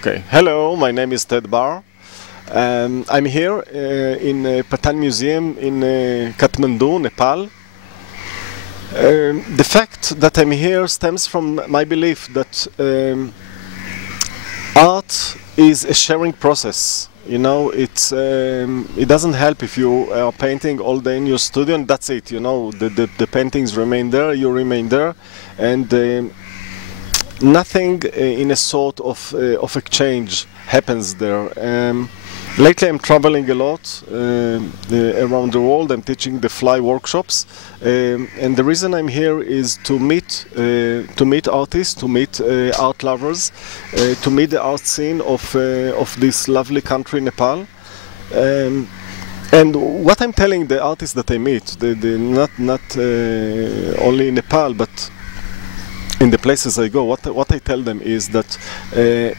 Okay. Hello, my name is Ted Bar. I'm here in Patan Museum in Kathmandu, Nepal. The fact that I'm here stems from my belief that art is a sharing process. You know, it doesn't help if you are painting all day in your studio and that's it. You know, the paintings remain there, you remain there, and nothing in a sort of exchange happens there. Lately I'm traveling a lot around the world. I'm teaching the fly workshops, and the reason I'm here is to meet artists, to meet art lovers, to meet the art scene of this lovely country, Nepal. And what I'm telling the artists that I meet, not only in Nepal, but in the places I go, what I tell them is that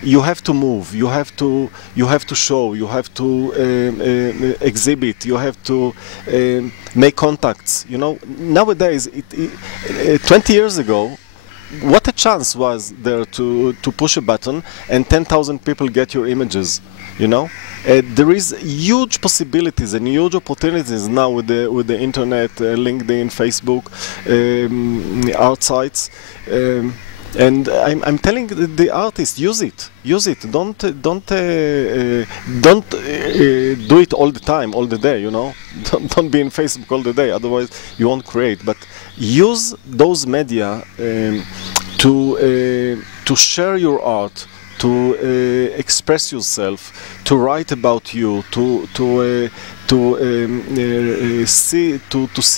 you have to move, you have to show, you have to exhibit, you have to make contacts. You know, nowadays, 20 years ago, what a chance was there to push a button and 10,000 people get your images. You know, there is huge possibilities and huge opportunities now with the internet, LinkedIn, Facebook, art sites, and I'm telling the artists, use it. Don't do it all the time, all the day. You know, don't be in Facebook all the day. Otherwise, you won't create. But use those media to share your art, to express yourself, to write about you, to see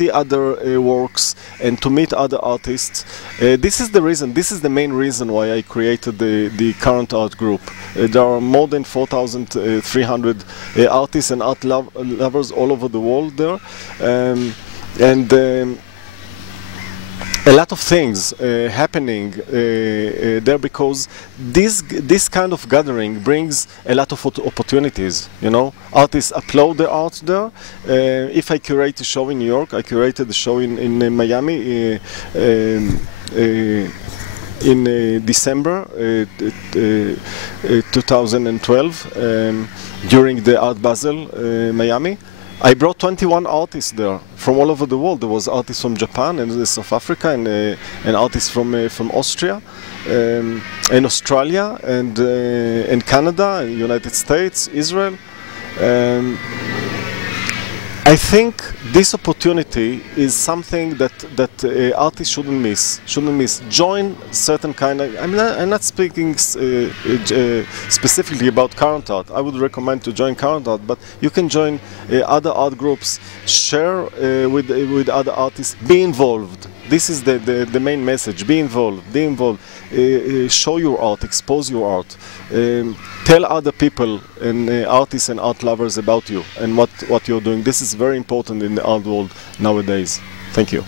other works and to meet other artists. This is the reason. This is the main reason why I created the Current Art Group. There are more than 4,300 artists and art lovers all over the world there, and a lot of things happening there, because this kind of gathering brings a lot of opportunities. You know, artists upload their art there. If I curate a show in New York, I curated a show in Miami in December 2012 during the Art Basel Miami. I brought 21 artists there from all over the world. There was artists from Japan and South Africa, and artists from Austria, and Australia, and Canada, and United States, Israel. I think this opportunity is something that artists shouldn't miss. Join certain kind of. I'm not speaking specifically about current art. I would recommend to join current art, but you can join other art groups. Share with other artists. Be involved. This is the main message. Be involved. Be involved. Show your art. Expose your art. Tell other people and artists and art lovers about you and what you're doing. This is very important in the art world nowadays. Thank you.